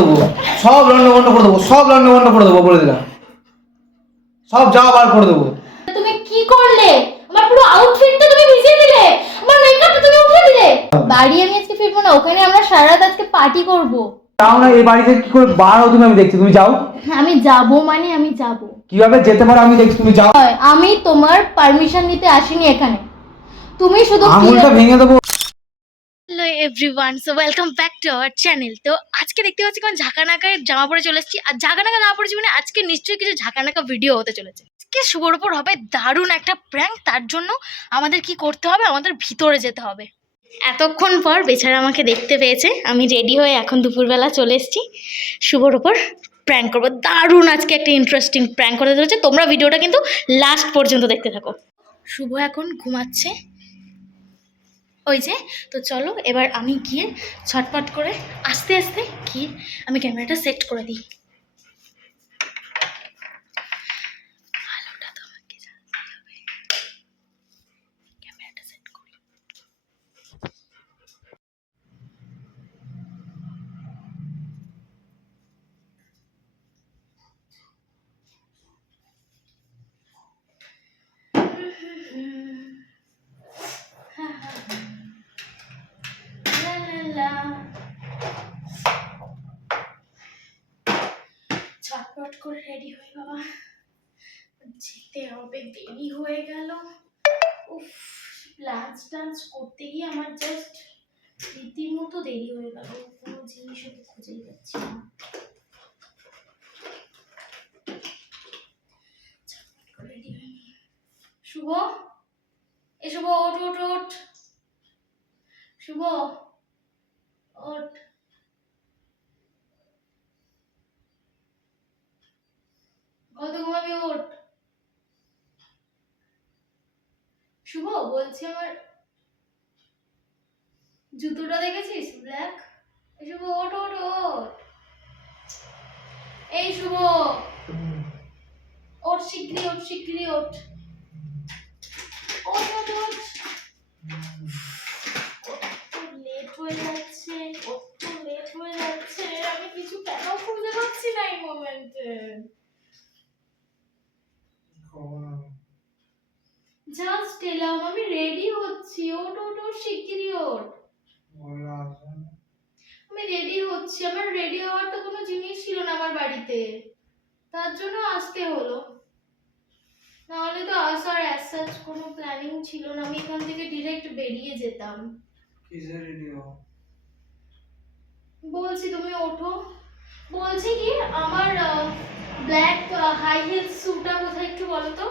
দেবো, সব লন্ডভন্ড করে দেবো, সব লন্ডভন্ড করে দেবো বলে দিলাম, সব যা বার করে দেবো। তুমি কি করলে? আমার পুরো আউটফিটটা তুমি ভিজিয়ে দিলে, আমার মেকআপটা তুমি উঠিয়ে দিলে। বাড়ি আমি আজকে ফিরবো না, ওখানে আমরা সারা রাত আজকে পার্টি করব। যাও না, এই বাড়ি থেকে কি করে বার হও তুমি, আমি দেখছি, তুমি যাও। আমি যাব মানে আমি যাব। কিভাবে যেতে পারো আমি দেখছি, তুমি যাও। আমি তোমার পারমিশন নিতে আসিনি এখানে, তুমি শুধু আঙুলটা ভেঙে দেবো। Hello everyone, so welcome back to our channel. তো আজকে দেখতে পাচ্ছি কেমন ঝাঁকানাকায় জামা পরে চলে এসেছি। আর ঝাঁকানাকা না পড়েছি মানে আজকে নিশ্চয়ই কিছু ঝাঁকানাকা ভিডিও হতে চলেছে। আজকে শুভর ওপর হবে দারুণ একটা প্র্যাঙ্ক। তার জন্য আমাদের কি করতে হবে, আমাদের ভিতরে যেতে হবে। এতক্ষণ পর বেচারা আমাকে দেখতে পেয়েছে, আমি রেডি হয়ে এখন দুপুরবেলা চলে এসেছি শুভর ওপর প্র্যাঙ্ক করবো। দারুণ আজকে একটা ইন্টারেস্টিং প্র্যাঙ্ক করতে চলেছে, তোমরা ভিডিওটা কিন্তু লাস্ট পর্যন্ত দেখতে থাকো। শুভ এখন ঘুমাচ্ছে ওই যে, তো চলো এবার আমি গিয়ে ছটপট করে আস্তে আস্তে গিয়ে আমি ক্যামেরাটা সেট করে দিই। আলোটা তো আমাকে জ্বালতে হবে, ক্যামেরাটা সেট করি। লা লা লা। ছটপট করে রেডি হই বাবা, যেতে হবে, দেরি হয়ে গেল। উফ, লাঞ্চ টাঞ্চ করতে গিয়ে আমার জাস্ট রীতিমতো দেরি হয়ে গেল, কোনো জিনিসও তো খুঁজেই পাচ্ছি না। ছটপট করে রেডি হয়নি। শুভ, এ শুভ, ওঠ ওঠ ওঠ। শুভ ওঠ। কত ঘুমাবি, ওঠ। শুভ বলছি, আমার জুতোটা দেখেছিস ব্ল্যাক? এই শুভ ওঠ ওঠ ওঠ। এই শুভ ওঠ, শিগগিরই ওঠ, শিগগিরই ওঠ। ওঠ ওঠ ওঠ। লেট হয়ে যাচ্ছে, কত লেট হয়ে যাচ্ছে, আমি কিছু কেন খুঁজে পাচ্ছি না এই মোমেন্টে। জাস্ট এলাম, আমি রেডি হচ্ছি, ওঠ ওঠ ওঠ, শিগগিরই ওঠ। আমি রেডি হচ্ছি, আমার রেডি হওয়ার তো কোনো জিনিস ছিল না আমার বাড়িতে, তার জন্য আসতে হলো, নাহলে তো আসার অ্যাজ সাচ কোনো প্ল্যানিং ছিল না, আমি এখান থেকে ডিরেক্ট বেরিয়ে যেতাম। কিসের রেডিও? বলছি তুমি ওঠো। বলছি কি, আমার ব্ল্যাক হাই হিল শুটা কোথায় একটু বলো তো।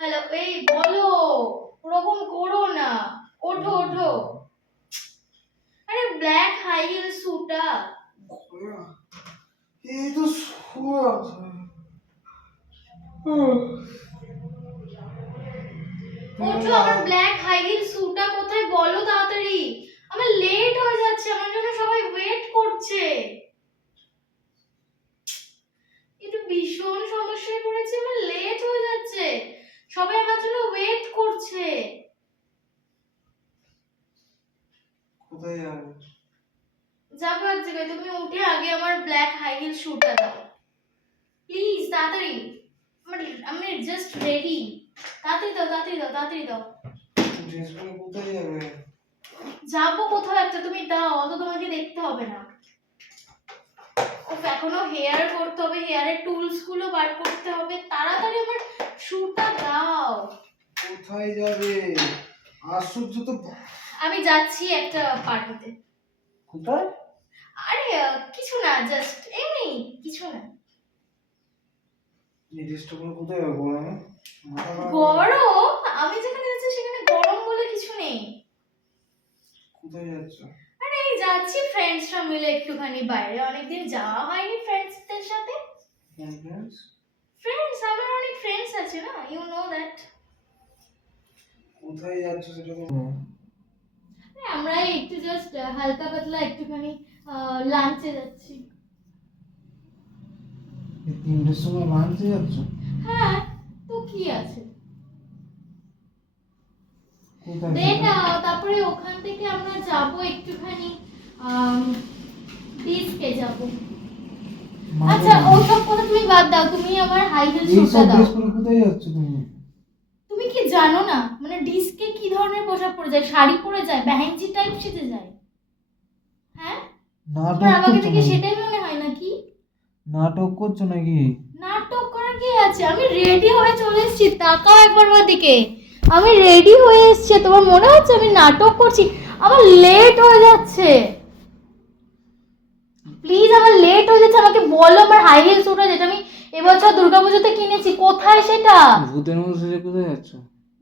হ্যালো, এই বলো, ওরকম করো না, ওঠো ওঠো। আরে ব্ল্যাক হাই হিল শুটা। এই তো শোয়া ওঠো, আমার ব্ল্যাক হাই হিল শুটা কোথায় বলো তাড়াতাড়ি, আমার লেট হয়ে যাচ্ছে, আমার জন্য সবাই ওয়েট করছে। একটু ভীষণ সমস্যায় পড়েছে, আমার লেট হয়ে যাচ্ছে, সবাই আমার জন্য ওয়েট করছে। কোথায় যাবে? যাবো এক জায়গায়, তুমি উঠে আগে আমার ব্ল্যাক হাই হিল শুটা দাও প্লিজ, তাড়াতাড়ি। আমি জাস্ট রেডি, তাড়াতাড়ি দাও তাড়াতাড়ি দাও তাড়াতাড়ি দাও। ড্রেস পরে কোথায় যাবে? যাবো কোথাও একটা, তুমি দাও, অত তোমাকে দেখতে হবে না। এখনো হেয়ার করতে হবে, হেয়ারের টুলস গুলো বার করতে হবে, তাড়াতাড়ি আমার শুটা দাও। কোথায় যাবে? আশ্চর্য তো। আমি যাচ্ছি একটা পার্টিতে। কোথায়? আরে কিছু না, জাস্ট এমনি কিছু না। এই ড্রেসটা পরে কোথায় যাবে গরমে? মাথা খারাপ। গরম? আমি যেখানে যাচ্ছি সেখানে গরম বলে কিছু নেই। কোথায় যাচ্ছ? আরে এই যাচ্ছি ফ্রেন্ডসরা মিলে একটুখানি বাইরে, অনেকদিন যাওয়া হয়নি ফ্রেন্ডসদের সাথে। কোন ফ্রেন্ডস? ফ্রেন্ডস, আমার অনেক ফ্রেন্ডস আছে না, ইউ নো দ্যাট। কোথায় যাচ্ছ সেটা তো। আমরা একটু জাস্ট হালকা পাতলা একটুখানি লাঞ্চে যাচ্ছি। এই 3টের সময় লাঞ্চে যাচ্ছ? হ্যাঁ, তো কি আছে। কোথায় বেটা তারপরে ওখান থেকে আমরা যাব একটুখানি ডিস্কে যাব। আচ্ছা ওসব কথা তুমি বাদ দাও, তুমি আমার হাই হিল শুটা দাও। কোথায় যাচ্ছ তুমি? তুমি কি জানো না মানে ডিস্কে কি ধরনের পোশাক পরে যায়? শাড়ি পরে যায়, বেহেঞ্জি টাইপ সেজে যায়? হ্যাঁ তোমার আমাকে দেখে সেটাই মনে হয় নাকি? নাটক করছো নাকি? নাটক করার কি আছে? আমি রেডি হয়ে চলে এসেছি, তাকাও একবার আমার দিকে। আমি রেডি হয়ে এসেছি, তোমার মনে হচ্ছে আমি নাটক করছি? আমার লেট হয়ে যাচ্ছে, প্লিজ আমার লেট হয়ে যাচ্ছে। আমাকে বলো আমার হাই হিল শুটা যেটা আমি এবছর দুর্গাপুজোতে কিনেছি কোথায় সেটা? ভূতের মতো সেজে কোথায় যাচ্ছ?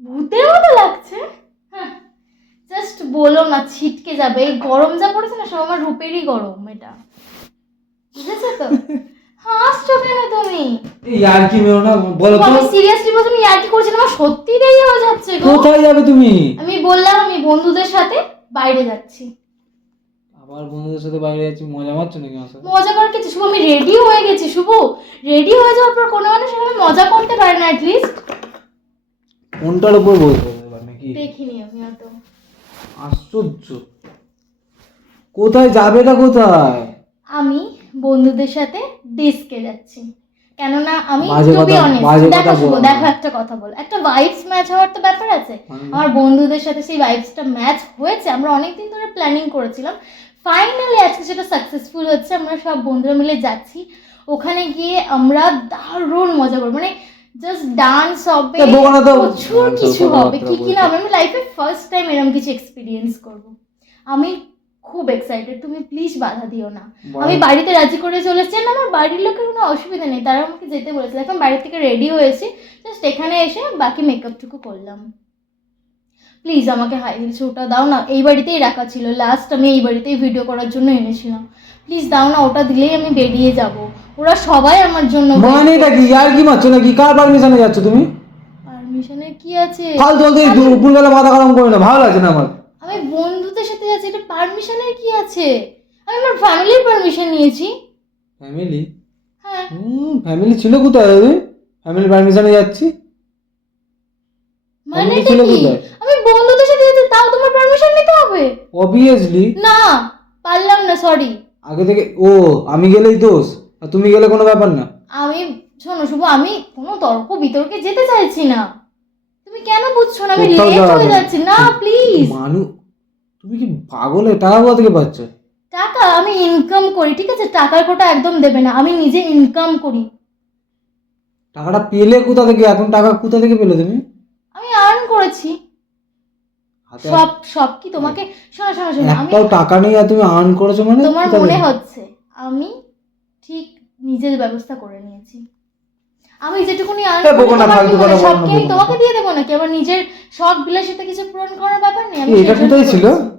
ভূতের মতো লাগছে? হ্যাঁ জাস্ট বলো না, ছিটকে যাবে। এই গরম যা পড়েছে না, সব আমার রূপেরই গরম এটা, বুঝেছো তো? হাসছো কেন তুমি? এই আর কি মেরো না, বলো তো। আমি সিরিয়াসলি বলছি, আমি আর কি করছি না, আমার সত্যি দেরি হয়ে যাচ্ছে গো। কোথায় যাবে তুমি? আমি বললাম আমি বন্ধুদের সাথে বাইরে যাচ্ছি। আবার বন্ধুদের সাথে বাইরে যাচ্ছি, মজা মারছো নাকি আমার সাথে? মজা করার কিছু, শুভ আমি রেডি হয়ে গেছি। শুভ রেডি হয়ে যাওয়ার পর কোনো মানুষ সেখানে মজা করতে পারে না অ্যাটলিস্ট? কোনটার উপর বলতে হবে নাকি? দেখিনি আমি অত। আশ্চর্য, কোথায় যাবে না কোথায়? আমি বন্ধুদের সাথে ডিস্কে যাচ্ছি, কেননা আমি বাজে টু বি কথা- অনেস্ট, বাজে দেখো কথা শুভ, বলো না। দেখো একটা কথা বল, একটা ভাইবস ম্যাচ হওয়ার তো ব্যাপার আছে। আমার বন্ধুদের সাথে সেই ভাইবসটা ম্যাচ হয়েছে, আমরা অনেকদিন ধরে প্ল্যানিং করেছিলাম, ফাইনালি আজকে সেটা সাকসেসফুল হচ্ছে। আমরা সব বন্ধুরা মিলে যাচ্ছি, ওখানে গিয়ে আমরা দারুণ মজা করবো, মানে জাস্ট ডান্স হবে, এ বোকা না তো। প্রচুর আচ্ছা, কিছু কথাবার্তা হবে, কি কি না বলছো। হবে। আমি লাইফে ফার্স্ট টাইম এরকম কিছু এক্সপিরিয়েন্স করব, আমি খুব এক্সাইটেড। তুমি প্লিজ বাধা দিও না। আমি বাড়িতে রাজি করে চলেছি, না আমার বাড়ির লোকের কোনো অসুবিধা নেই, তারা আমাকে যেতে বলেছিল। এখন বাড়ি থেকে রেডি হয়েছি, জাস্ট এখানে এসে বাকি মেকআপটুকু করলাম। প্লিজ আমাকে হাই হিল শুটা দাও না, এই বাড়িতেই রাখা ছিল, লাস্ট আমি এই বাড়িতেই ভিডিও করার জন্য এনেছিলাম। প্লিজ দাও না, ওটা দিলেই আমি বেরিয়ে যাব। ওরা সবাই আমার জন্য মানেটা কি? আর কি মারছো নাকি? কার পারমিশনে যাচ্ছ তুমি? পারমিশনের কি আছে? ফালতু বলতে দুপুরবেলা মাথা গরম করে না, ভালো লাগছে না আমার। আমি বন্ধুদের সাথে যাচ্ছি, এটা পারমিশনের কি আছে? আমি আমার ফ্যামিলির পারমিশন নিয়েছি। ফ্যামিলি? হ্যাঁ ফ্যামিলি ছিল কোথায়? ফ্যামিলি পারমিশনে যাচ্ছি? মানে family এটা ছিল কি? কোথায়? আমি বন্ধুদের সাথে যাচ্ছি, তাও তোমার পারমিশন নিতে হবে? অবভিয়াসলি। না পারলাম না, সরি। আগে থেকে আমি গেলেই দোষ, আর তুমি গেলে কোনো ব্যাপার না। আমি শোনো শুভ, আমি কোনো তর্ক বিতর্কে যেতে চাইছি না, তুমি কেন বুঝছো না? আমি কোথাও লেট যাওয়া হয়ে যাবে না। যাচ্ছি না, প্লিজ। তুমি কি পাগল? টাকা কোথা থেকে পাচ্ছ? টাকা আমি ইনকাম করি, ঠিক আছে? টাকার কোটা একদম দেবে না, আমি নিজে ইনকাম করি। টাকাটা পেলে কোথা থেকে? এখন টাকা কোথা থেকে পেলে তুমি? আমি আর্ন করেছি। হাতে সব সব কি তোমাকে, শোনো শোনো শোনো, আমি, একটাও টাকা নেই আর তুমি আর্ন করেছো মানে? তোমার কোথা মনে থেকে? হচ্ছে আমি ঠিক নিজের ব্যবস্থা করে নিয়েছি। আমি যেটুকুনি আর্ন এ করি, বোকা না, তোমার ফালতু কি মনে কথা হয় বলো না, সব কি আমি বোকা না। তোমাকে দিয়ে দেবো নাকি? আমার নিজের শখ বিলাসিতা কিছু পূরণ করার ব্যাপার নেই? আমি এটা সেজন্য কোথায় ছিল? করেছি।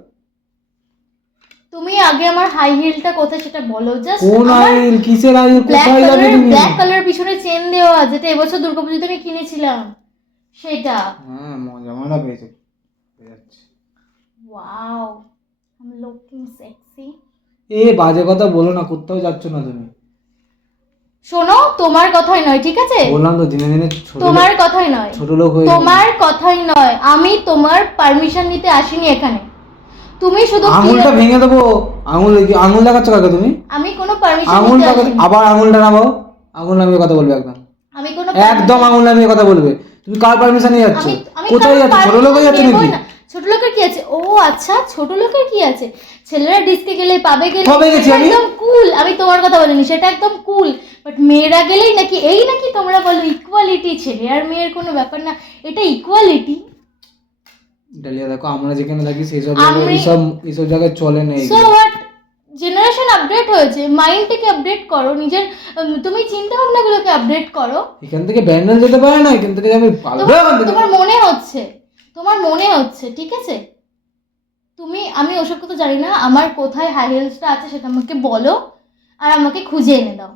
তুমি আগে আমার হাই হিলটা কোথায় সেটা বলো। জাস্ট কোন আইল? কিসের আইল? কোথায় যাবে তুমি? ব্ল্যাক কালারের পিছনে চেন দেওয়া, যেটা এবছর দুর্গাপুজোতে আমি কিনেছিলাম সেটা। হ্যাঁ, মজা পেয়েছে। Wow I am looking sexy. বাজে কথা বলো না, কোথাও যাচ্ছ না তুমি। শোনো, তোমার কথাই নয়, ঠিক আছে? বললাম তো দিনে দিনে তোমার কথাই নয়, ছোট লোক হয়ে তোমার কথাই নয়। আমি তোমার পারমিশন নিতে আসিনি এখানে, তুমি শুধু আঙুলটা ভেঙে দেবো। আঙুল দেখাচ্ছ কাকে তুমি? আমি কোনো পারমিশন আঙুল নিতে আসিনি। আবার আঙুলটা নামাও। আঙুল নামিয়ে কথা বলবে একদম। আমি কোনো একদম আঙুল নামিয়ে কথা বলবে। তুমি কার পারমিশনে যাচ্ছ? আমি কোথায় যাচ্ছ? ছোট লোক হয়ে যাচ্ছ নাকি? ছোট লোকের কি আছে? ও আচ্ছা, ছোট লোকের কি আছে? ছেলেরা ডিস্কে গেলে, পাবে গেলে কবে গেছি সেটা আমি? একদম কুল। আমি তোমার কথা বলিনি, সেটা একদম কুল। বাট মেয়েরা গেলেই নাকি এই নাকি তোমরা বলো ইকুয়ালিটি, ছেলে আর মেয়ের কোনো ব্যাপার না, এটা ইকুয়ালিটি। ডালিয়া দেখো, আমরা যেখানে থাকি সেইসব আমি- এইসব জায়গায় চলে না সো এইগুলো। হোয়াট, জেনারেশন আপডেট হয়েছে, মাইন্ডটাকে আপডেট করো, নিজের তুমি চিন্তা ভাবনাগুলোকে আপডেট করো। এখান থেকে ব্যান্ডেল যেতে পারে না, এখান থেকে যাবে পালাবে এখান থেকে। তোমার মনে হচ্ছে, তোমার মনে হচ্ছে, ঠিক আছে? আমি ওসব কথা জানি না। আমার কোথায় হাই হিলসটা আছে সেটা আমাকে বলো, আর আমাকে খুঁজে এনে দাও।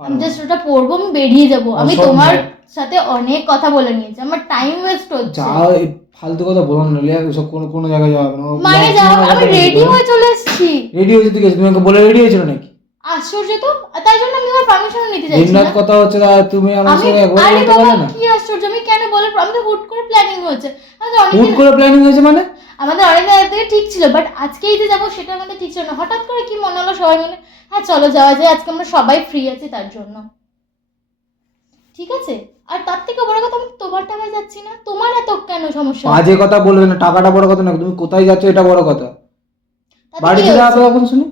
আমি জাস্ট ওটা পরবো, আমি বেরিয়ে যাব। আমি অসম্ভব। তোমার সাথে অনেক কথা বলে নিয়েছি, আমার টাইম ওয়েস্ট হচ্ছে। যা এই ফালতু কথা বলো না ডালিয়া, ওসব কোনো জায়গায় যাবে না। মানে যাও, আমি রেডি হয়ে চলে এসেছি। রেডি হয়েছে ঠিক আছে, তুমি আমাকে বলে রেডি হয়েছিল নাকি? আশ্চর্য তো, আর তাই জন্য আমি ওর পারমিশন নিতে চাইছি দিনরাত না। কথা হচ্ছে না, তুমি আমার আমি সঙ্গে একবার আরে বলতে বাবা পারলে না? কি আশ্চর্য, আমি কেন বলে, আমি তো হুট করে প্ল্যানিং হয়েছে। আমাদের হুট অনেকদিন করে প্ল্যানিং হয়েছে মানে? আমাদের অনেকদিন আগে থেকে ঠিক ছিল, বাট আজকেই যে যাবো সেটা আমাদের ঠিক ছিল না। হঠাৎ করে কি মনে হলো সবাই মিলে হ্যাঁ চলো যাওয়া যায়, আজকে আমরা সবাই ফ্রি আছি তার জন্য। ঠিক আছে, আর তার থেকে বড় কথা আমি তোমার টাকায় যাচ্ছি না, তোমার এত কেন সমস্যা? বাজে কথা বলবে না, টাকাটা বড় কথা না, তুমি কোথায় যাচ্ছ এটা বড় কথা। তাতে বাড়ি কি ফিরে হয়েছে? আসো এখন শুনি।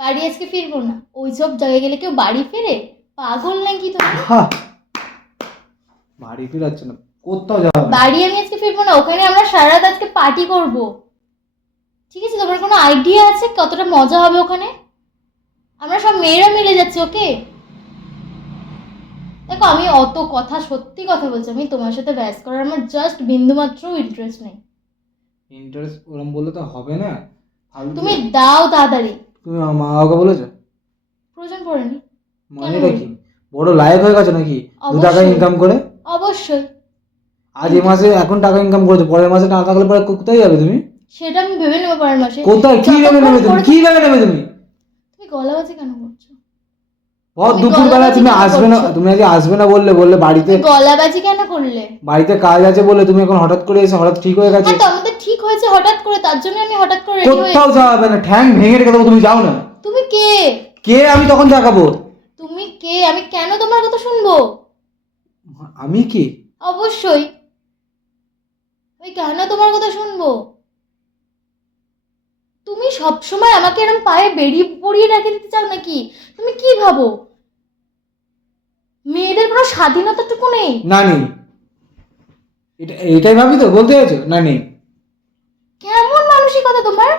বাড়ি আজকে ফিরবো না, ওইসব জায়গায় গেলে কেউ বাড়ি ফেরে? পাগল নাকি তুমি? হা, বাড়ি ফিরে যাচ্ছে না, কোথাও যাবে না। বাড়ি আমি আজকে ফিরবো না, ওখানে আমরা সারা রাত আজকে পার্টি করব। ঠিক আছে, তোমার কোনো আইডিয়া আছে কতটা মজা হবে ওখানে? আমরা সব মেয়েরা মিলে যাচ্ছি, ওকে? দেখো আমি অত কথা, সত্যি কথা বলছি, আমি তোমার সাথে ব্যাস করার আমার জাস্ট বিন্দুমাত্র ইন্টারেস্ট নেই। ইন্টারেস্ট ওরম বললে তো হবে না। তুমি দাও তাড়াতাড়ি। তুমি আমার মা বাবাকে বলেছো? প্রয়োজন পড়েনি। মানে কি বড় লায়ক হয়ে গেছো নাকি? 2 টাকা অবশ্যই। ইনকাম করে অবশ্যই। আজ এই মাসে এখন টাকা ইনকাম করেছো, পরের মাসে টাকা থাকলে পরে কোথায় যাবে তুমি? সেটা আমি ভেবে নেবো পরের মাসে। কোথায় কি ভেবে নেবে তুমি? কি ভেবে নেবে তুমি? তুমি গলাবাজি কেন করছো? বহুত তুমি দুপুর বেলা গলাবাজি তুমি কেন আসবে না, করছো? তুমি আজ আসবে না বললে বাড়িতে, তুমি গলাবাজি কেন করলে? বাড়িতে কাজ আছে বলে তুমি এখন হঠাৎ করে এসে হঠাৎ ঠিক হয়ে গেছে। হ্যাঁ তো আমাদের ঠিক হয়েছে হঠাৎ করে, তার জন্য আমি হঠাৎ করে রেডি হয়ে। কোথাও যাওয়া হবে না, ঠ্যাং ভেঙে রেখে দেবো, তুমি যাও না। তুমি কে? কে আমি তখন দেখাবো? তুমি কে? আমি কেন তোমার কথা শুনবো? আমি কি? অবশ্যই আমি কেন তোমার কথা শুনবো? তুমি সবসময় আমাকে এরকম পায়ে বেরিয়ে পড়িয়ে রেখে দিতে চাও নাকি? তুমি কি ভাবো মেয়েদের কোনো স্বাধীনতাটুকু নেই? না নেই, এটাই ভাবি তো বলতে চাইছো না নেই? কেমন মানসিকতা তোমার?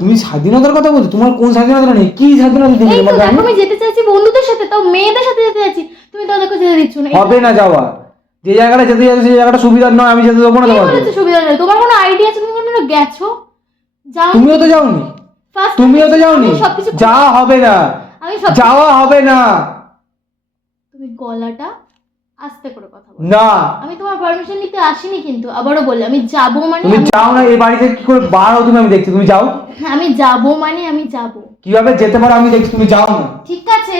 তুমি স্বাধীনতার কথা বলছো, তোমার কোন স্বাধীনতা নেই? কি স্বাধীনতা দিবে এই তো তোমাকে দেখো আমি? আমি যেতে চাইছি বন্ধুদের সাথে, তাও মেয়েদের সাথে যেতে চাইছি, তুমি তো দেখো যেতে দিচ্ছ না। হবে না যাওয়া, যে জায়গাটা যেতে যাচ্ছে সেই জায়গাটা সুবিধার নয়, আমি যেতে দেবো না কে তোমাকে। বলেছে সুবিধা নেই? তোমার কোনো আইডিয়া আছে? তুমি কোনো গেছো? যাও। তুমিও তো যাওনি, First তুমিও তো যাওনি, আমি সবকিছু যাওয়া হবে না, আমি সব। যাওয়া হবে না। তুমি গলাটা আস্তে করে কথা বলো। না আমি তোমার পারমিশন নিতে আসিনি, কিন্তু আবারও বলি আমি যাবো মানে তুমি যাও না, এই বাড়ি থেকে কি করে বার হও তুমি আমি দেখছি, তুমি যাও। আমি যাবো মানে আমি যাবো। কিভাবে যেতে পারো আমি দেখছি, তুমি যাও না। ঠিক আছে,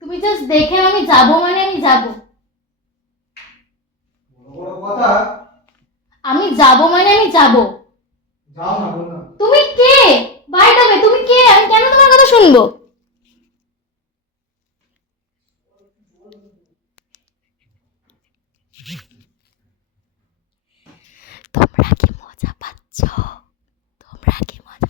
তুমি জাস্ট দেখে আমি যাবো মানে আমি যাবো। কথা, আমি যাবো মানে আমি যাবো। যাও না বল না। তুমি কে? বাই দ্য ওয়ে তুমি কে? আমি কেন তোমার কথা শুনবো? তোমরা কি মজা পাচ্ছ? তোমরা কি মজা?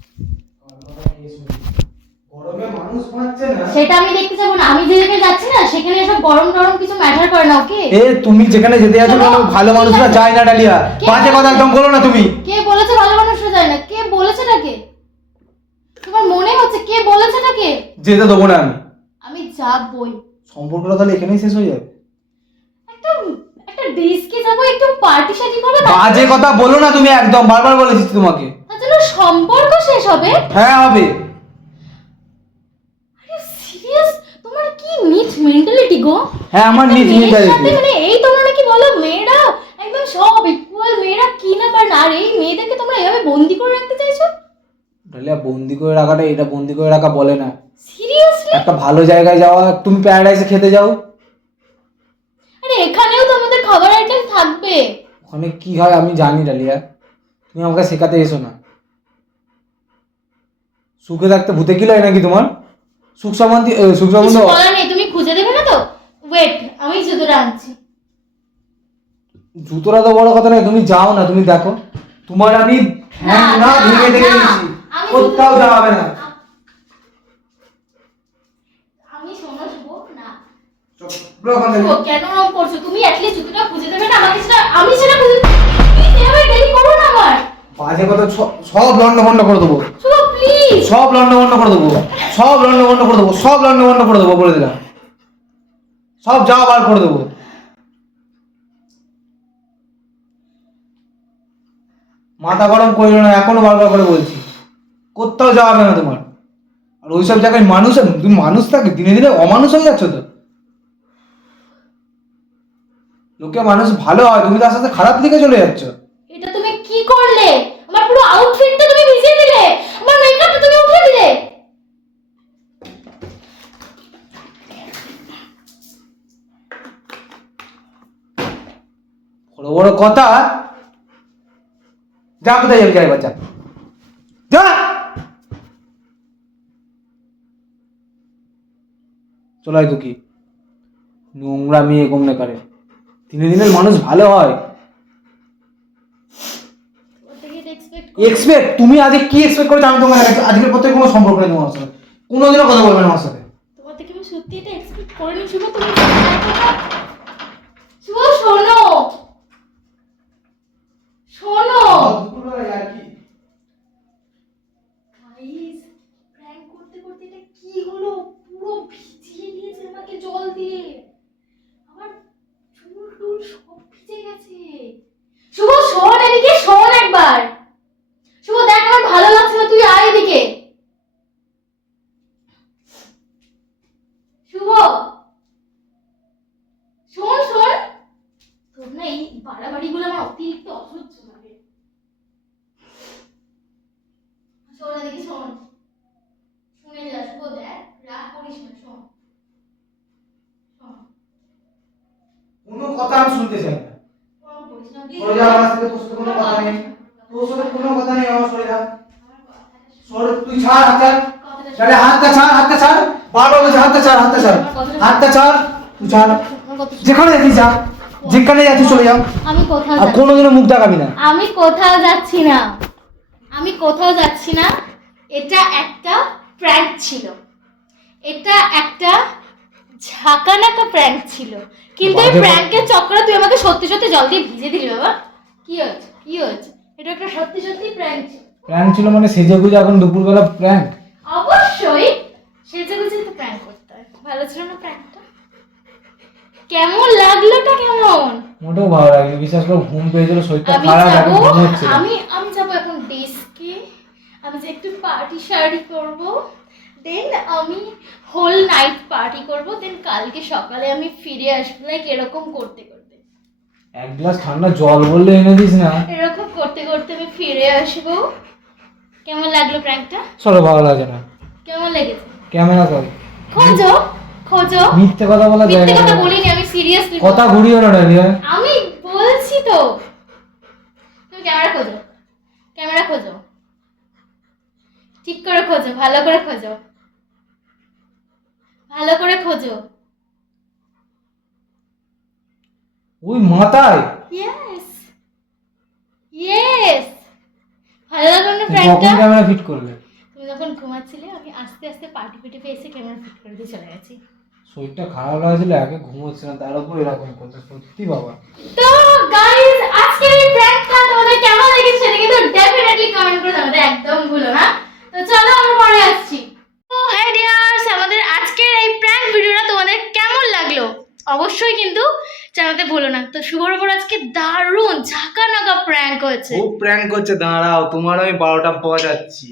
গরমে মানুষ পাচ্ছে না। সেটা আমি দেখতে যাবো না, আমি যে জায়গায় যাচ্ছি না সেখানে এসব গরম টরম কিছু ম্যাটার করে না, ওকে? এ তুমি যেখানে যেতে যাচ্ছ কেন, ভালো মানুষরা যায় না ডালিয়া, বাজে কথা একদম বলো না তুমি। কে বলেছে ভালো মানুষরা যায় না? কে বলেছে নাকি? তোমার মনে হচ্ছে কে বলেছে নাকি? যেতে দেবো না আমি। আমি যাবই। সম্পর্কটা তাহলে এখানেই শেষ হয়ে যাবে? একটা একটা ডিস্কে যাবো, একটু পার্টি শার্টি করবো, বাজে কথা বলো না তুমি, একদম বারবার বলেছি তোমাকে। তার জন্য সম্পর্ক শেষ হবে? হ্যাঁ হবে। আরে সিরিয়াস, তোমার কি নিট মেন্টালিটি গো? হ্যাঁ আমার একটা নিজ মেয়ের মেন্টালিটি। সাথে মানে এই তোমরা নাকি বলো মেয়েরা একদম সব ইকুয়াল, মেয়েরা কি না পারে না, আর এই মেয়েদেরকে তোমরা এভাবে বন্দি করে রাখতে চাইছো? ডালিয়া বন্দি করে রাখাটা, এটা বন্দি করে রাখা বলে না। সিরিয়াসলি? একটা ভালো জায়গায় যাওয়া, তুমি প্যারাডাইসে খেতে যাও। আরে এখানেও তো আমাদের খাবার আইটেম থাকবে। ওখানে কি হয় আমি জানি ডালিয়া, তুমি আমাকে শেখাতে এসো না। সুখে থাকতে ভূতে কি লয় নাকি তোমার? সুখ সম্বন্ধে সুখ কিছু সম্বন্ধে বলার নেই, তুমি খুঁজে দেবে না তো? ওয়েট, আমি জুতোটা আনছি। জুতোটা তো বড় কথা নয়, তুমি যাও না, তুমি দেখো তোমার আমি হ্যাঁ না ভেঙে দেখে দিয়েছি, আমি কোথাও যাওয়া হবে না। আমি শোনো শুভ না। বলো ওখান থেকে। শুভ, কেন রং করছো তুমি? অ্যাটলিস্ট জুতোটা খুঁজে দেবে না আমাকে? সেটা আমি সেটা খুঁজে, প্লিজ এভাবে দেরি করো না আমার। বাজে কথা সব লন্ডভন্ড করে দেবো, শুভ প্লিজ। সব লন্ডভন্ড করে দেবো, সব লন্ডভন্ড করে দেবো, সব লন্ডভন্ড করে দেবো বলে দিলাম, সব যাওয়া বার করে দেবো। মাথা গরম করিল না, এখনো বারবার করে বলছি, কোথাও যাওয়া হবে না তোমার। আর ওইসব জায়গায় মানুষ, তুমি মানুষ থাকে দিনে দিনে অমানুষ হয়ে যাচ্ছ তো। লোকে মানুষ ভালো হয়, তুমি তার সাথে খারাপ দিকে চলে যাচ্ছ। এটা তুমি কি করলে? আমার পুরো আউটফিটটা তুমি ভিজিয়ে দিলে, আমার মেকআপটা তুমি উঠিয়ে দিলে। বড় কথা, যা কোথায় যাবি, যাই বাচ্চা যা। চলাই তো কি নোংরা মেয়ে কমনে পারে, দিনে দিনের মানুষ ভালো হয়। এক্সপেক্ট তুমি আজকে কি এক্সপেক্ট করেছো? আমি তোমার আজকের পর থেকে কোনো সম্পর্ক নেই তোমার সাথে, কোনোদিনও কথা বলবে না আমার সাথে। তোমার থেকে আমি সত্যি এটা এক্সপেক্ট করিনি। শুভ, তুমি শুভ শোনো, শোনো গাইস, প্র্যাঙ্ক করতে করতে এটা কি হলো? পুরো ভিজিয়ে দিয়েছে আমাকে জল দিয়ে, আমার চুল টুল সব ভিজে গেছে। শুভ শোন, এদিকে শোন একবার। শুভ দেখ, আমার ভালো লাগছে না, তুই আয় এদিকে। শুভ শোন শোন, তোর না এই বাড়াবাড়িগুলো আমার অতিরিক্ত অসহ্য লাগে। শোন এদিকে শোন, শুনে যা। শুভ দেখ, রাগ করিস না, শোন শোন। কোনো কথা আমি শুনতে চাই না। কোনো করিস না প্লিজ। সরে যা আমার সাথে, তোর সাথে কোনো কথা নেই, তোর সাথে কোনো কথা নেই আমার, সরে যা। সরে, তুই ছাড় হাতটা, আরে হাতটা ছাড়, হাতটা ছাড়, বারবার বলছি হাতটা ছাড়, হাতটা ছাড়, হাতটা ছাড়, তুই ছাড়। যেখানে যাচ্ছিস যা, যেখানে যাচ্ছিস চলে যা, আমি কোথাও আর কোনোদিনও মুখ দেখাবি না। আমি কোথাও যাচ্ছি না, আমি কোথাও যাচ্ছি না। এটা একটা প্র্যাঙ্ক ছিল, এটা একটা ঝাঁকানাকা প্র্যাঙ্ক ছিল, কিন্তু এই প্র্যাঙ্কের চক্করে তুই আমাকে সত্যি সত্যি জল দিয়ে ভিজে দিলি বাবা। কি হয়েছে, কি হয়েছে? এটা একটা সত্যি সত্যি প্র্যাঙ্ক ছিল। প্র্যাঙ্ক ছিল মানে সেজে গুজে এখন দুপুরবেলা প্র্যাঙ্ক? অবশ্যই সেজে গুজে তো প্র্যাঙ্ক করতে হয়। ভালো ছিল না প্র্যাঙ্কটা? কেমন লাগলোটা? কেমন? মোটেও ভালো লাগেনি, বিশেষ করে ঘুম পেয়েছিল, শরীরটা আমি খারাপ, যাবো, এখন ঘুম হচ্ছে না। আমি যাবো এখন ডেস্কে, আমি যে একটু পার্টি শার্টি করব, দেন আমি হোল নাইট পার্টি করব, দেন কালকে সকালে আমি ফিরে আসবো। লাইক এরকম করতে করতে, এক গ্লাস ঠান্ডা জল বললে এনে দিস না। এরকম করতে করতে আমি ফিরে আসবো। কেমন লাগলো প্র্যাঙ্কটা? সরে, ভালো লাগে না। কেমন লেগেছে? ক্যামেরা কর, খোঁজো খোঁজো। মিথ্যে কথা বলা যায় মিথ্যে না। কথা বলিনি, আমি সিরিয়াসলি কথা ঘুরিও না ডালিয়া। আমি বলছি তো। তুমি ক্যামেরা খোঁজো, ক্যামেরা খোঁজো, ঠিক করে খোঁজো, ভালো করে খোঁজো, ভালো করে খোঁজো। ওই মাথায় ইয়েস ইয়েস, ভালো লাগলো না তুই প্র্যাঙ্কটা? কখন ক্যামেরা ফিট করবে? তুমি যখন ঘুমাচ্ছিলে আমি আস্তে আস্তে পার্টি পিটি এসে ক্যামেরা ফিট করে দিয়ে চলে গেছি। শরীরটা খারাপ লাগছিল, একে ঘুমোচ্ছে না, তার উপর এরকম করতে, সত্যি বাবা। তো গাইস, আজকের এই প্র্যাঙ্কটা তোমাদের কেমন লেগেছে সেটা কিন্তু ডেফিনেটলি কমেন্ট করে জানাতে একদম ভুলো না। তো চলো আমরা পরে আসছি। তো হ্যাঁ ডিয়ার্স, আমাদের আজকের এই প্র্যাঙ্ক ভিডিওটা তোমাদের কেমন লাগলো অবশ্যই কিন্তু জানাতে ভুলো না। তো শুভর উপর আজকে দারুণ ঝাঁকানাকা প্র্যাঙ্ক হয়েছে। খুব প্র্যাঙ্ক করছে, দাঁড়াও তোমার আমি 12টা বাজাচ্ছি।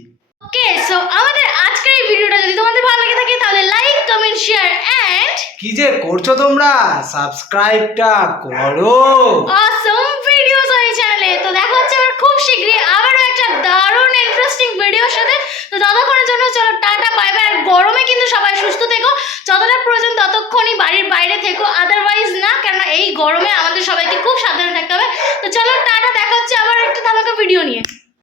ওকে, সো আমাদের আজকের এই ভিডিওটা যদি তোমাদের ভালো লেগে থাকে তাহলে লাইক কমেন্ট শেয়ার এন্ড কি যে করছো তোমরা, সাবস্ক্রাইবটা করো। অসম ভিডিওস এই চ্যানেলে। তো দেখা হচ্ছে আবার খুব শীঘ্রই আবারও একটা দারুণ ইন্টারেস্টিং ভিডিওর সাথে। তো ততক্ষণের জন্য চলো টাটা বাই বাই। আর গরমে কিন্তু সবাই সুস্থ থেকো, যতটা প্রয়োজন ততক্ষণই বাড়ির বাইরে থেকো, আদারওয়াইজ না, কেননা এই গরমে আমাদের সবাইকে খুব সাবধানে থাকতে হবে। তো চলো টাটা, দেখা হচ্ছে আবার একটা ধামাকা ভিডিও নিয়ে।